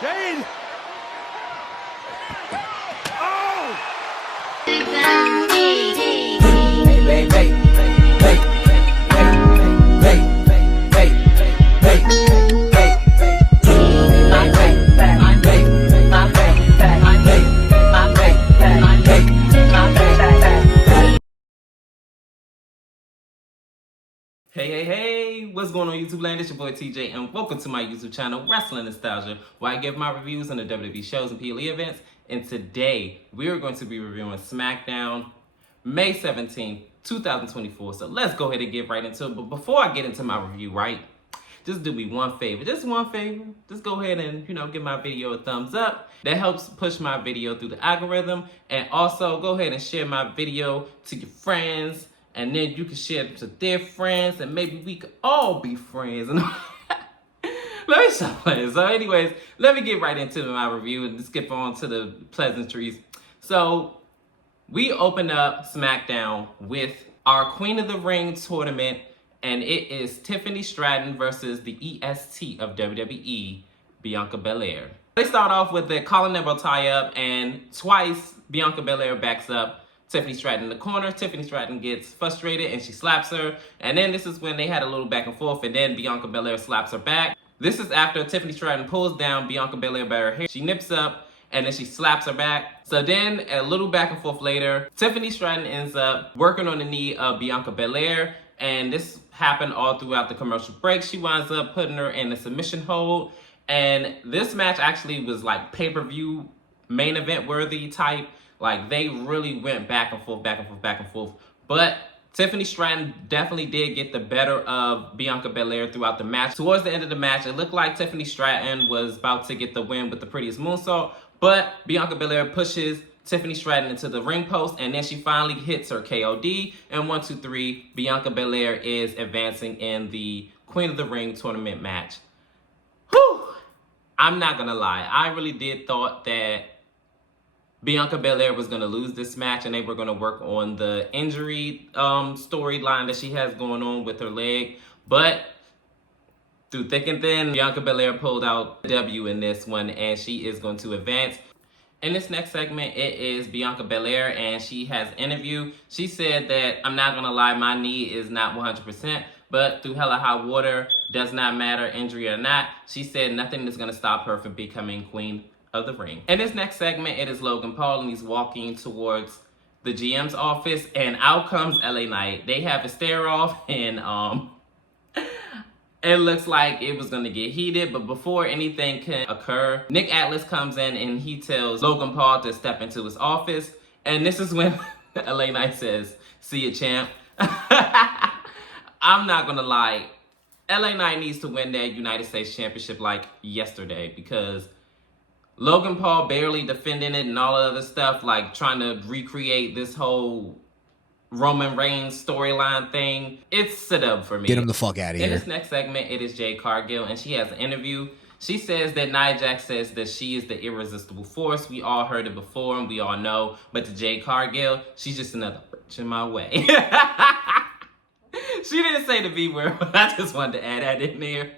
Jade! Oh! Hey, baby, hey, what's going on YouTube land? It's your boy TJ and welcome to my YouTube channel, Wrestling Nostalgia, where I give my reviews on the WWE shows and PLE events. And today, we are going to be reviewing SmackDown, May 17th, 2024. So let's go ahead and get right into it. But before I get into my review, right, just do me one favor. Just one favor. Just go ahead and, give my video a thumbs up. That helps push my video through the algorithm. And also, go ahead and share my video to your friends. And then you can share it to their friends, and maybe we could all be friends. And let me stop playing. So anyways, let me get right into my review and skip on to the pleasantries. So we open up SmackDown with our Queen of the Ring tournament, and it is Tiffany Stratton versus the EST of WWE, Bianca Belair. They start off with the collar and elbow tie-up, and twice Bianca Belair backs up Tiffany Stratton in the corner. Tiffany Stratton gets frustrated and she slaps her. And then this is when they had a little back and forth, and then Bianca Belair slaps her back. This is after Tiffany Stratton pulls down Bianca Belair by her hair. She nips up and then she slaps her back. So then a little back and forth later, Tiffany Stratton ends up working on the knee of Bianca Belair. And this happened all throughout the commercial break. She winds up putting her in a submission hold. And this match actually was like pay-per-view main event worthy type. Like, they really went back and forth, back and forth, back and forth. But Tiffany Stratton definitely did get the better of Bianca Belair throughout the match. Towards the end of the match, it looked like Tiffany Stratton was about to get the win with the prettiest moonsault. But Bianca Belair pushes Tiffany Stratton into the ring post, and then she finally hits her KOD. And 1, 2, 3, Bianca Belair is advancing in the Queen of the Ring tournament match. Whew! I'm not gonna lie. I really did thought that Bianca Belair was going to lose this match, and they were going to work on the injury storyline that she has going on with her leg. But through thick and thin, Bianca Belair pulled out the W in this one, and she is going to advance. In this next segment, it is Bianca Belair, and she has an interview. She said that, I'm not going to lie, my knee is not 100%, but through hell or high water, does not matter, injury or not. She said nothing is going to stop her from becoming Queen of the Ring. In this next segment, it is Logan Paul, and he's walking towards the GM's office, and out comes LA Knight. They have a stare off, and it looks like it was gonna get heated, but before anything can occur, Nick Atlas comes in and he tells Logan Paul to step into his office, and this is when LA Knight says, "See ya, champ." I'm not gonna lie, LA Knight needs to win that United States Championship like yesterday, because Logan Paul barely defending it and all of other stuff, like trying to recreate this whole Roman Reigns storyline thing. It's a dub for me. Get him the fuck out of here. In this next segment, it is Jade Cargill, and she has an interview. She says that Nia Jax says that she is the irresistible force. We all heard it before, and we all know. But to Jade Cargill, she's just another bitch in my way. She didn't say the B word, but I just wanted to add that in there.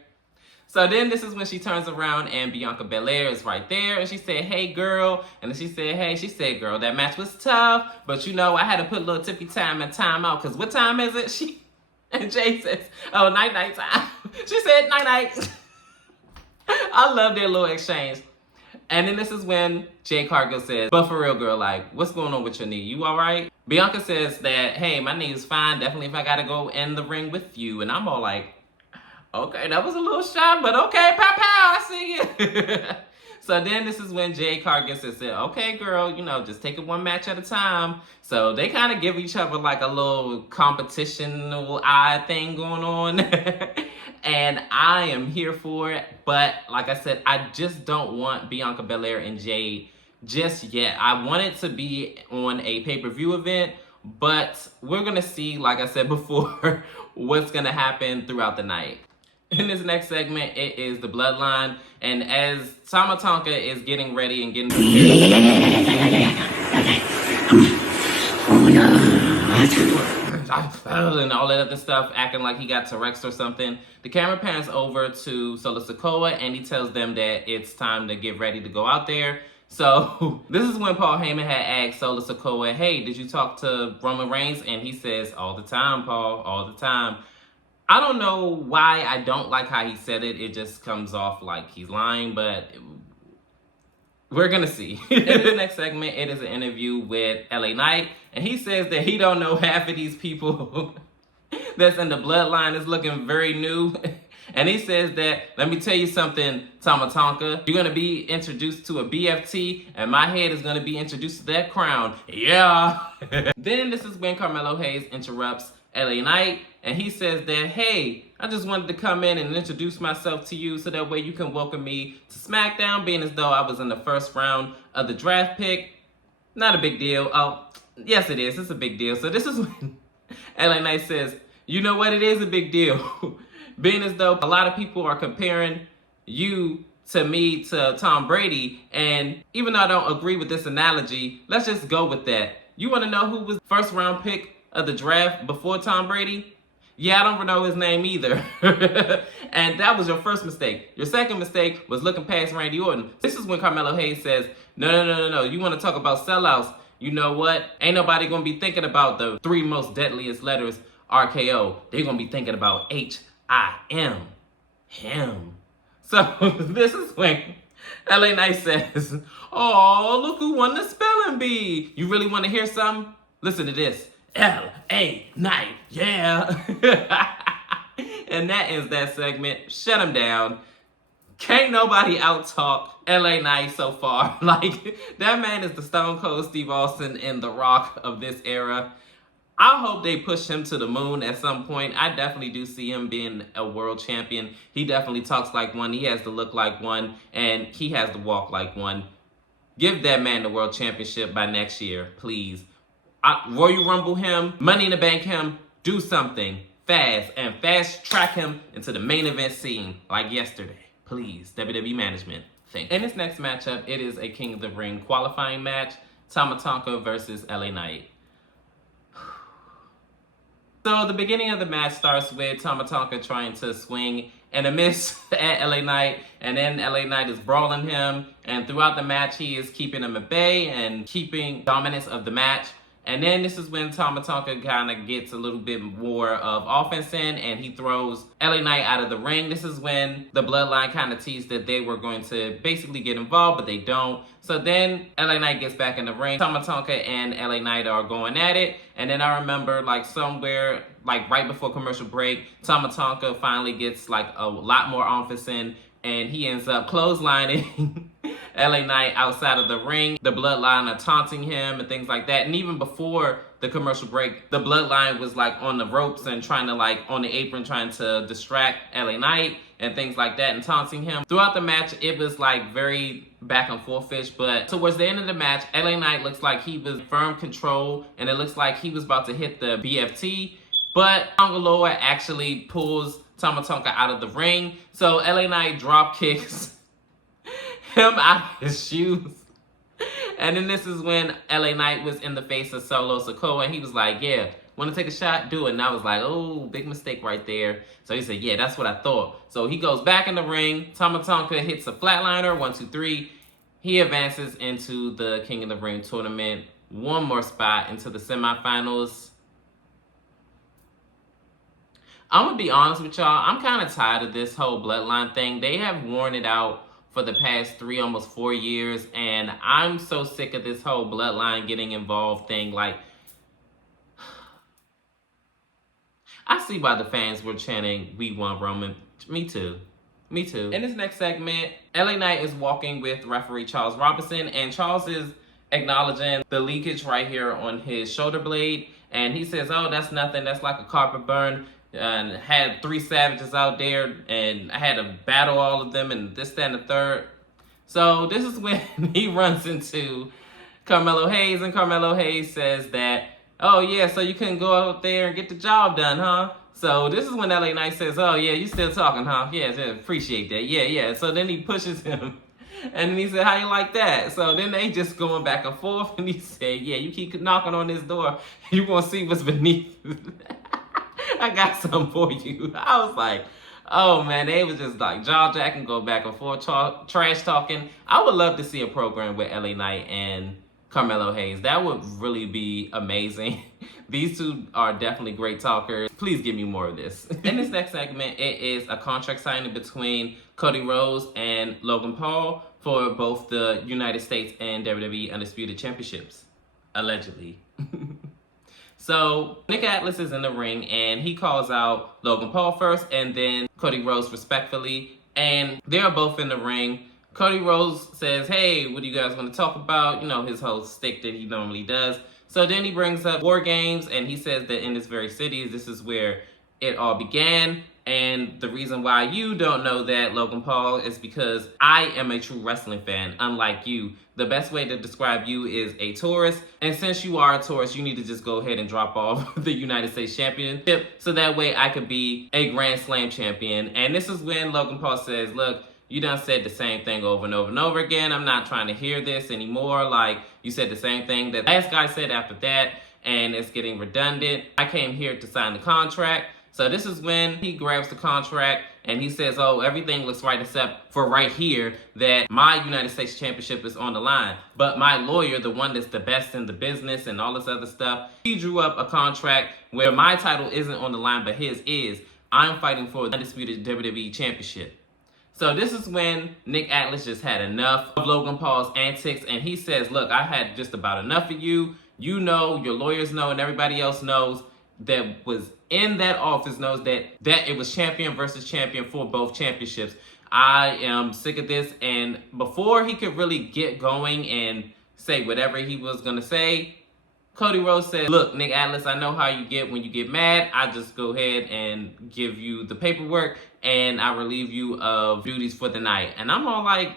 So then this is when she turns around and Bianca Belair is right there, and she said, "Hey, girl." And then she said, "Hey," she said, "Girl, that match was tough, but I had to put a little tippy time and time out, because what time is it?" And Jay says, "Oh, night time." She said, "Night." I love their little exchange. And then this is when Jade Cargill says, "But for real, girl, like, what's going on with your knee? You all right?" Bianca says that, "Hey, my knee is fine. Definitely if I got to go in the ring with you." And I'm all like, okay, that was a little shot, but okay, pow, pow, I see you. So then this is when Jade Cargill said, "Okay, girl, just take it one match at a time." So they kind of give each other like a little competitional eye thing going on. And I am here for it. But like I said, I just don't want Bianca Belair and Jade just yet. I want it to be on a pay-per-view event, but we're going to see, like I said before, what's going to happen throughout the night. In this next segment, it is the Bloodline, and as Tama Tonga is getting ready and getting prepared, and all that other stuff, acting like he got Tourette's or something. The camera pans over to Solo Sikoa, and he tells them that it's time to get ready to go out there. So this is when Paul Heyman had asked Solo Sikoa, hey, did you talk to Roman Reigns? And he says, all the time, Paul, all the time. I don't know why I don't like how he said it. It just comes off like he's lying, but we're gonna see. In the next segment, it is an interview with LA Knight, and he says that he don't know half of these people that's in the bloodline is looking very new. And he says that, let me tell you something, Tama Tonka, you're gonna be introduced to a BFT, and my head is gonna be introduced to that crown. Yeah. Then this is when Carmelo Hayes interrupts LA Knight, and he says that, hey, I just wanted to come in and introduce myself to you so that way you can welcome me to SmackDown, being as though I was in the first round of the draft pick. Not a big deal. Oh, yes it is. It's a big deal. So this is when LA Knight says, you know what? It is a big deal. Being as though a lot of people are comparing you to me to Tom Brady, and even though I don't agree with this analogy, let's just go with that. You want to know who was first round pick of the draft before Tom Brady? Yeah, I don't know his name either. And that was your first mistake. Your second mistake was looking past Randy Orton. This is when Carmelo Hayes says, no. You want to talk about sellouts? You know what? Ain't nobody going to be thinking about the 3 most deadliest letters, RKO. They're going to be thinking about HIM. Him. So this is when LA Knight says, oh, look who won the spelling bee. You really want to hear something? Listen to this. LA Knight, yeah. And that ends that segment. Shut him down. Can't nobody out-talk LA Knight so far. Like, that man is the Stone Cold Steve Austin and The Rock of this era. I hope they push him to the moon at some point. I definitely do see him being a world champion. He definitely talks like one. He has to look like one. And he has to walk like one. Give that man the world championship by next year, please. Royal Rumble him, Money in the Bank him, do something fast and fast track him into the main event scene like yesterday. Please, WWE management, thank you. In this next matchup, it is a King of the Ring qualifying match, Tama Tonka versus LA Knight. So the beginning of the match starts with Tama Tonka trying to swing and a miss at LA Knight, and then LA Knight is brawling him, and throughout the match he is keeping him at bay and keeping dominance of the match. And then this is when Tama Tonka kind of gets a little bit more of offense in, and he throws LA Knight out of the ring. This is when the Bloodline kind of teased that they were going to basically get involved, but they don't. So then LA Knight gets back in the ring. Tama Tonka and LA Knight are going at it. And then I remember like somewhere, like right before commercial break, Tama Tonka finally gets like a lot more offense in, and he ends up clotheslining LA Knight outside of the ring. The Bloodline are taunting him and things like that. And even before the commercial break, the Bloodline was like on the ropes and trying to like on the apron trying to distract LA Knight and things like that and taunting him. Throughout the match, it was like very back and forth-ish, but towards the end of the match, LA Knight looks like he was firm control, and it looks like he was about to hit the BFT, but Tongaloa actually pulls Tama Tonka out of the ring. So LA Knight drop kicks him out of his shoes. And then this is when LA Knight was in the face of Solo Sikoa, and he was like, yeah, want to take a shot? Do it. And I was like, oh, big mistake right there. So he said, yeah, that's what I thought. So he goes back in the ring. Tama Tonka hits a flatliner, 1, 2, 3. He advances into the King of the Ring tournament. One more spot into the semifinals. I'm going to be honest with y'all. I'm kind of tired of this whole Bloodline thing. They have worn it out for the past 3, almost 4 years. And I'm so sick of this whole Bloodline getting involved thing. Like, I see why the fans were chanting, we want Roman. Me too. Me too. In this next segment, LA Knight is walking with referee Charles Robinson. And Charles is acknowledging the leakage right here on his shoulder blade. And he says, oh, that's nothing. That's like a carpet burn. And had 3 savages out there, and I had to battle all of them, and this, that, and the third. So this is when he runs into Carmelo Hayes, and Carmelo Hayes says that, oh yeah, so you couldn't go out there and get the job done, huh? So this is when LA Knight says, oh yeah, you still talking, huh? Yeah, appreciate that. Yeah. So then he pushes him And then he said, how you like that? So then they just going back and forth. And he said, yeah, you keep knocking on this door, you gonna see what's beneath. I got something for you. I was like, oh man, they was just like jaw jacking, go back and forth, trash talking. I would love to see a program with LA Knight and Carmelo Hayes. That would really be amazing. These two are definitely great talkers. Please give me more of this. In this next segment, it is a contract signing between Cody Rhodes and Logan Paul for both the United States and WWE Undisputed Championships, allegedly. So Nick Atlas is in the ring and he calls out Logan Paul first and then Cody Rhodes respectfully. And they're both in the ring. Cody Rhodes says, hey, what do you guys want to talk about? You know, his whole stick that he normally does. So then he brings up War Games and he says that in this very city, this is where it all began. And the reason why you don't know that, Logan Paul, is because I am a true wrestling fan, unlike you. The best way to describe you is a tourist. And since you are a tourist, you need to just go ahead and drop off the United States Championship so that way I could be a Grand Slam champion. And this is when Logan Paul says, look, you done said the same thing over and over and over again. I'm not trying to hear this anymore. Like, you said the same thing that last guy said after that, and it's getting redundant. I came here to sign the contract. So this is when he grabs the contract and he says, oh, everything looks right except for right here that my United States Championship is on the line. But my lawyer, the one that's the best in the business and all this other stuff, he drew up a contract where my title isn't on the line, but his is. I'm fighting for the undisputed WWE Championship. So this is when Nick Atlas just had enough of Logan Paul's antics and he says, look, I had just about enough of you. You know, your lawyers know, and everybody else knows that was in that office knows that it was champion versus champion for both championships. I am sick of this. And before he could really get going and say whatever he was going to say, Cody Rhodes said, look, Nick Atlas, I know how you get when you get mad. I just go ahead and give you the paperwork and I relieve you of duties for the night. And I'm all like,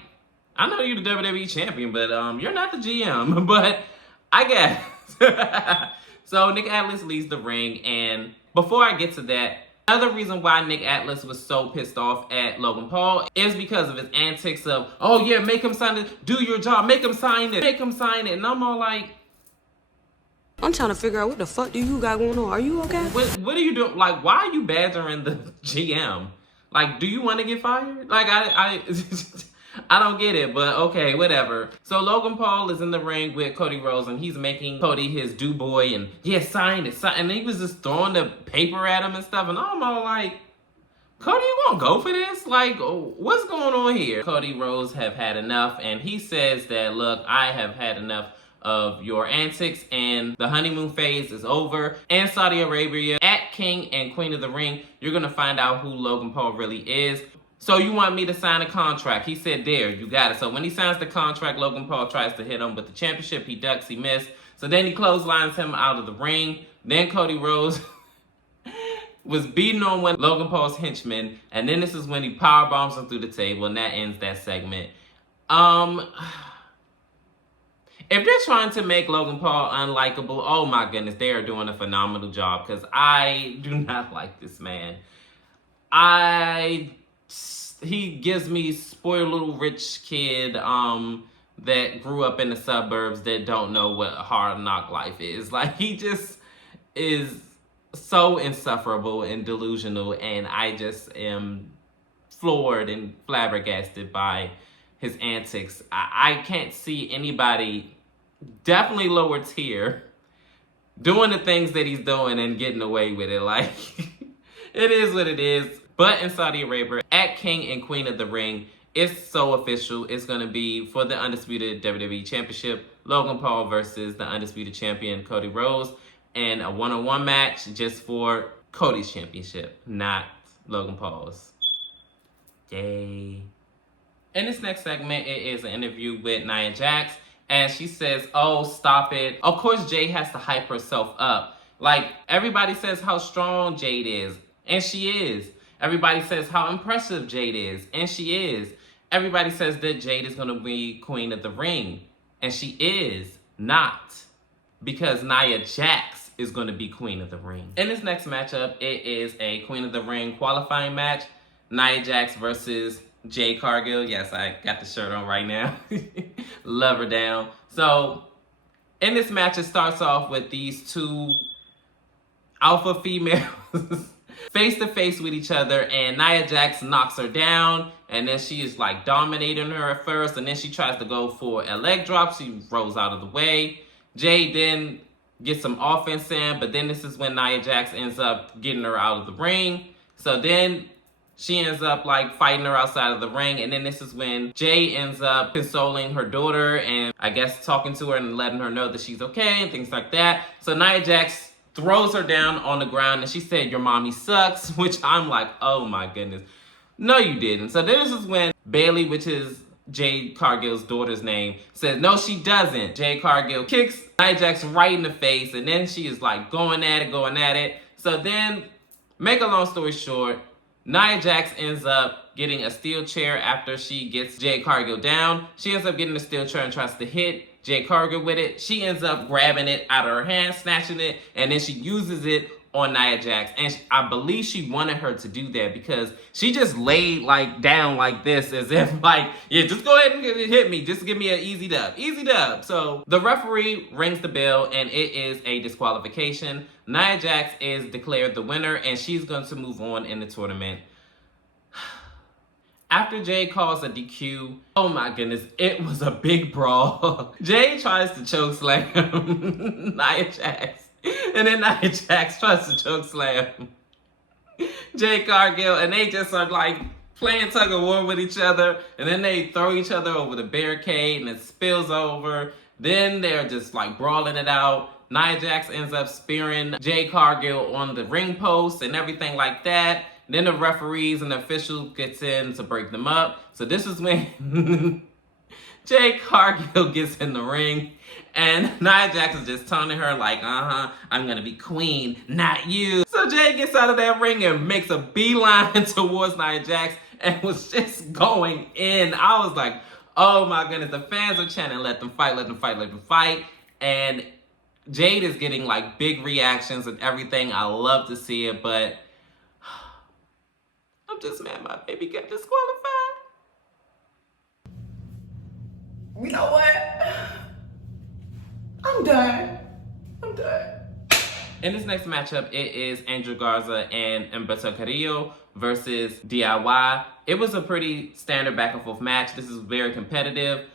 I know you're the WWE champion, but you're not the GM. But I guess. So Nick Atlas leaves the ring, and before I get to that, another reason why Nick Atlas was so pissed off at Logan Paul is because of his antics of, oh yeah, make him sign it, do your job, make him sign it, and I'm all like, I'm trying to figure out what the fuck do you got going on. Are you okay? What are you doing? Like, why are you badgering the GM? Like, do you want to get fired? Like, I don't get it, but okay, whatever. So Logan Paul is in the ring with Cody Rhodes, and he's making Cody his do boy, and yeah, sign it. And he was just throwing the paper at him and stuff, and I'm all like, Cody, you gonna go for this? Like, what's going on here? Cody Rhodes have had enough, and he says that, look, I have had enough of your antics, and the honeymoon phase is over. In Saudi Arabia, at King and Queen of the Ring, you're gonna find out who Logan Paul really is. So you want me to sign a contract? He said, there, you got it. So when he signs the contract, Logan Paul tries to hit him with the championship. He ducks, he missed. So then he clotheslines him out of the ring. Then Cody Rhodes was beating on one of Logan Paul's henchmen. And then this is when he power bombs him through the table, and that ends that segment. If they're trying to make Logan Paul unlikable, oh my goodness, they are doing a phenomenal job, because I do not like this man. He gives me spoiled little rich kid that grew up in the suburbs that don't know what hard knock life is. Like, he just is so insufferable and delusional, and I just am floored and flabbergasted by his antics. I can't see anybody, definitely lower tier, doing the things that he's doing and getting away with it. Like, it is what it is. But in Saudi Arabia, at King and Queen of the Ring, it's so official. It's going to be for the Undisputed WWE Championship, Logan Paul versus the Undisputed Champion, Cody Rhodes, and a one-on-one match just for Cody's championship, not Logan Paul's. Yay. In this next segment, it is an interview with Nia Jax, and she says, oh, stop it. Of course, Jade has to hype herself up. Like, everybody says how strong Jade is, and she is. Everybody says how impressive Jade is, and she is. Everybody says that Jade is going to be Queen of the Ring, and she is not, because Nia Jax is going to be Queen of the Ring. In this next matchup, it is a Queen of the Ring qualifying match. Nia Jax versus Jade Cargill. Yes, I got the shirt on right now. Love her down. So in this match, it starts off with these two alpha females face to face with each other, and Nia Jax knocks her down, and then she is like dominating her at first, and then she tries to go for a leg drop. She rolls out of the way. Jade then gets some offense in, but then this is when Nia Jax ends up getting her out of the ring. So then she ends up like fighting her outside of the ring, and then this is when Jade ends up consoling her daughter and I guess talking to her and letting her know that she's okay and things like that. So Nia Jax throws her down on the ground, and she said, "Your mommy sucks," which I'm like, oh my goodness. No, you didn't. So this is when Bailey, which is Jade Cargill's daughter's name, says, "No, she doesn't." Jade Cargill kicks Nia Jax right in the face, and then she is like going at it. So then, make a long story short, Nia Jax ends up getting a steel chair after she gets Jade Cargill down. She ends up getting a steel chair and tries to hit Jade Cargill with it. She ends up grabbing it out of her hand, snatching it, and then she uses it on Nia Jax. And I believe she wanted her to do that because she just laid like down like this as if like, yeah, just go ahead and hit me. Just give me an easy dub. Easy dub. So the referee rings the bell, and it is a disqualification. Nia Jax is declared the winner, and she's going to move on in the tournament. After Jade calls a DQ, oh my goodness, it was a big brawl. Jade tries to chokeslam Nia Jax, and then Nia Jax tries to chokeslam Jade Cargill, and they just are like playing tug of war with each other, and then they throw each other over the barricade, and it spills over. Then they're just like brawling it out. Nia Jax ends up spearing Jade Cargill on the ring post and everything like that. Then the referees and the officials gets in to break them up. So this is when Jade Cargill gets in the ring, and Nia Jax is just taunting her like, I'm gonna be queen, not you. So Jade gets out of that ring and makes a beeline towards Nia Jax and was just going in. I was like, oh my goodness, the fans are chanting, let them fight, let them fight, let them fight. And Jade is getting like big reactions and everything. I love to see it, but I'm just mad my baby got disqualified. You know what? I'm done. In this next matchup, it is Angel Garza and Humberto Carrillo versus DIY. It was a pretty standard back and forth match. This is very competitive.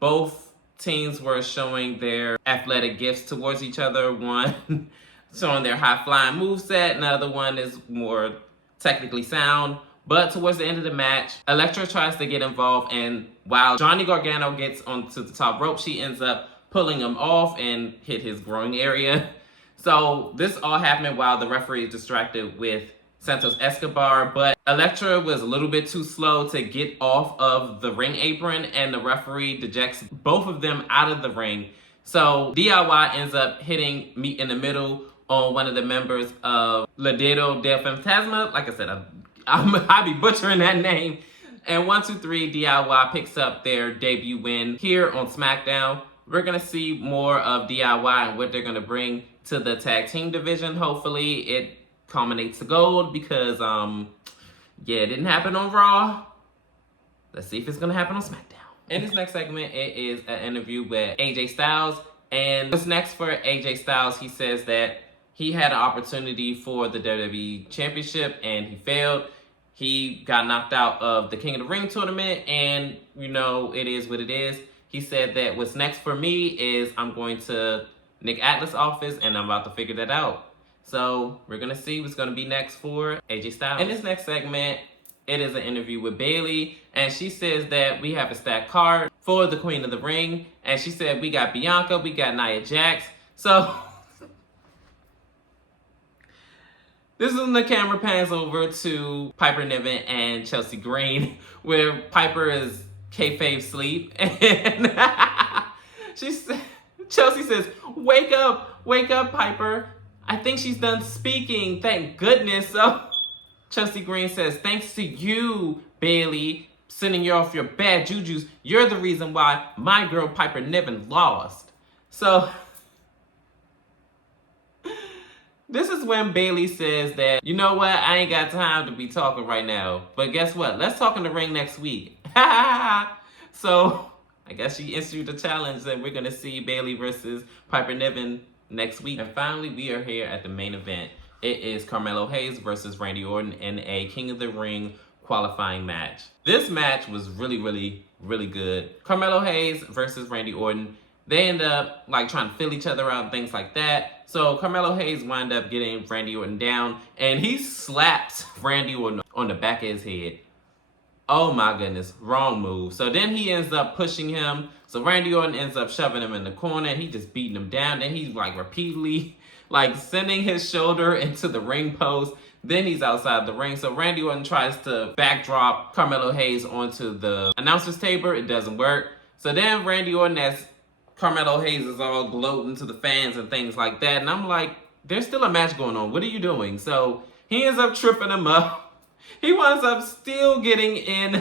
Both teams were showing their athletic gifts towards each other. One showing their high-flying moveset, another one is more technically sound. But towards the end of the match, Elektra tries to get involved, and while Johnny Gargano gets onto the top rope, she ends up pulling him off and hit his groin area. So this all happened while the referee is distracted with Santos Escobar, but Elektra was a little bit too slow to get off of the ring apron, and the referee ejects both of them out of the ring. So DIY ends up hitting Meet in the Middle on one of the members of Legado del Fantasma. Like I said, I be butchering that name. And 1, 2, 3, DIY picks up their debut win here on SmackDown. We're going to see more of DIY and what they're going to bring to the tag team division. Hopefully it culminates to gold because, yeah, it didn't happen on Raw. Let's see if it's going to happen on SmackDown. In this next segment, it is an interview with AJ Styles. And what's next for AJ Styles, he says that he had an opportunity for the WWE Championship and he failed. He got knocked out of the King of the Ring tournament, and you know, it is what it is. He said that what's next for me is I'm going to Nick Atlas' office and I'm about to figure that out. So we're going to see what's going to be next for AJ Styles. In this next segment, it is an interview with Bailey, and she says that we have a stacked card for the Queen of the Ring, and she said we got Bianca, we got Nia Jax. So this is when the camera pans over to Piper Niven and Chelsea Green, where Piper is kayfabe sleep, and Chelsea says, wake up, Piper. I think she's done speaking, thank goodness. So Chelsea Green says, thanks to you, Bailey, sending you off your bad jujus, you're the reason why my girl Piper Niven lost. So This is when Bailey says that, you know what, I ain't got time to be talking right now. But guess what? Let's talk in the ring next week. So, I guess she issued a challenge and we're going to see Bailey versus Piper Niven next week. And finally, we are here at the main event. It is Carmelo Hayes versus Randy Orton in a King of the Ring qualifying match. This match was really, really, really good. Carmelo Hayes versus Randy Orton. They end up like trying to fill each other out and things like that. So Carmelo Hayes wind up getting Randy Orton down and he slaps Randy Orton on the back of his head. Oh my goodness, wrong move. So then he ends up pushing him. So Randy Orton ends up shoving him in the corner. He just beating him down. Then he's like repeatedly like sending his shoulder into the ring post. Then he's outside the ring. So Randy Orton tries to backdrop Carmelo Hayes onto the announcer's table. It doesn't work. So then Randy Orton, as Carmelo Hayes is all gloating to the fans and things like that. And I'm like, there's still a match going on. What are you doing? So he ends up tripping him up. He winds up still getting in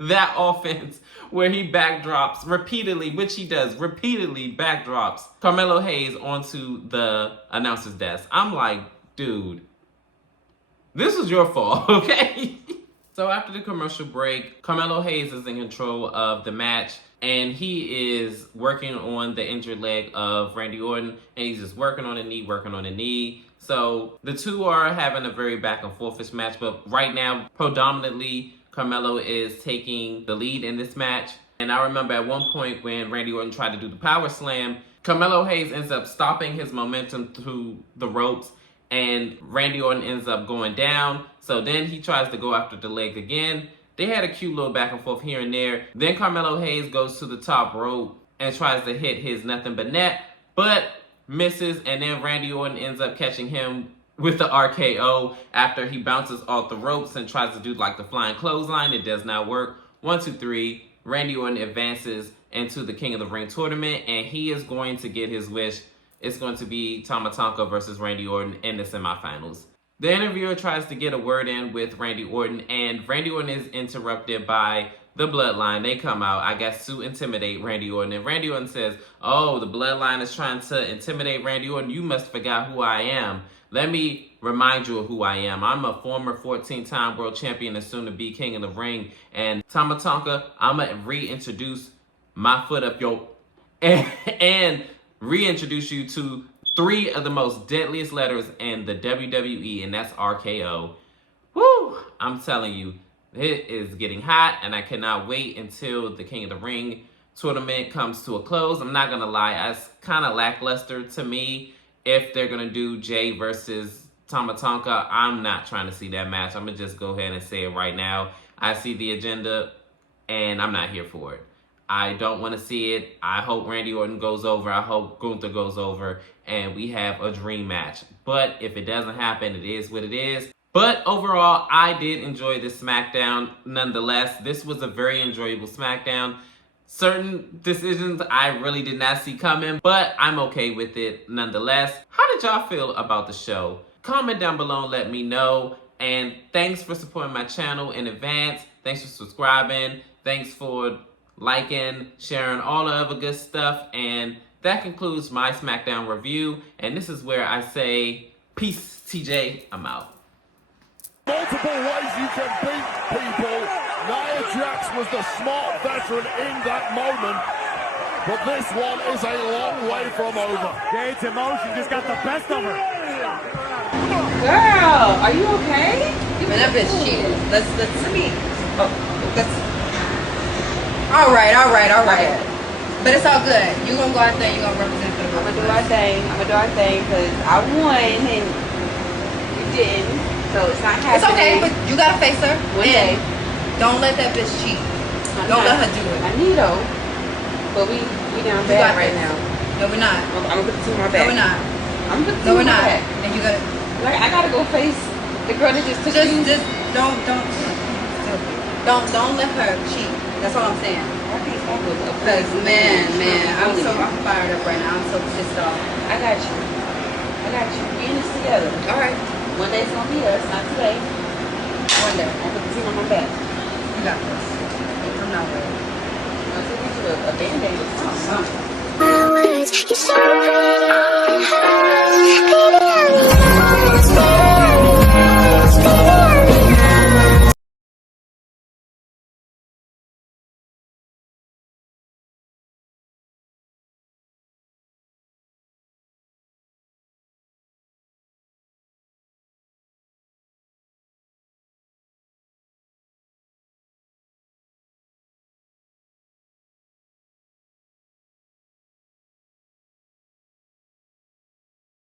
that offense where he backdrops repeatedly, which he does, repeatedly backdrops Carmelo Hayes onto the announcer's desk. I'm like, dude, this was your fault, okay? So after the commercial break, Carmelo Hayes is in control of the match and he is working on the injured leg of Randy Orton and he's just working on the knee. So the two are having a very back and forthish match, but right now, predominantly, Carmelo is taking the lead in this match. And I remember at one point when Randy Orton tried to do the power slam, Carmelo Hayes ends up stopping his momentum through the ropes and Randy Orton ends up going down. So then he tries to go after the leg again. They had a cute little back and forth here and there. Then Carmelo Hayes goes to the top rope and tries to hit his nothing but net, but misses, and then Randy Orton ends up catching him with the RKO after he bounces off the ropes and tries to do like the flying clothesline. It does not work. 1, 2, 3. Randy Orton advances into the King of the Ring tournament and he is going to get his wish. It's going to be Tama Tonga versus Randy Orton in the semifinals. The interviewer tries to get a word in with Randy Orton and Randy Orton is interrupted by the Bloodline. They come out, I guess, to intimidate Randy Orton. And Randy Orton says, oh, the Bloodline is trying to intimidate Randy Orton. You must forgot who I am. Let me remind you of who I am. I'm a former 14-time world champion and soon to be King of the Ring. And Tama Tonga, I'm going to reintroduce my foot up your... and reintroduce you to 3 of the most deadliest letters in the WWE, and that's RKO. Woo! I'm telling you, it is getting hot, and I cannot wait until the King of the Ring tournament comes to a close. I'm not going to lie, it's kind of lackluster to me. If they're going to do Jay versus Tama Tonga, I'm not trying to see that match. I'm going to just go ahead and say it right now. I see the agenda, and I'm not here for it. I don't want to see it. I hope Randy Orton goes over. I hope Gunther goes over, and we have a dream match. But if it doesn't happen, it is what it is. But overall, I did enjoy this SmackDown. Nonetheless, this was a very enjoyable SmackDown. Certain decisions I really did not see coming, but I'm okay with it nonetheless. How did y'all feel about the show? Comment down below and let me know. And thanks for supporting my channel in advance. Thanks for subscribing. Thanks for liking, sharing, all the other good stuff. And that concludes my SmackDown review. And this is where I say, peace, TJ, I'm out. Multiple ways you can beat people. Nia Jax was the smart veteran in that moment, but this one is a long way from over. Gates emotion just got the best of her. Girl, are you okay? Man, that bitch cheated. Let's all right. But it's all good. You gonna go out there and you gonna represent for the I'm gonna do our thing. Because I won and you didn't. So it's not happening. It's okay, but you gotta face her. One day. Don't let that bitch cheat. Don't let her do it. I need her. But we down bad right now. No, we're not. I'm gonna put the team on my back. No, we're not. I'm gonna put the No, team we're on my not. back. And you gotta. Like, I gotta go face the girl that just took you. Just don't let her cheat. That's all I'm saying. Because man, I'm fired up right now. I'm so pissed off. I got you. We in this together. All right. One day it's gonna be us, not today. One day. I'll put the team on my back. You got this. I'm not worried. I'll take you to a band-aid or something. You're so pretty.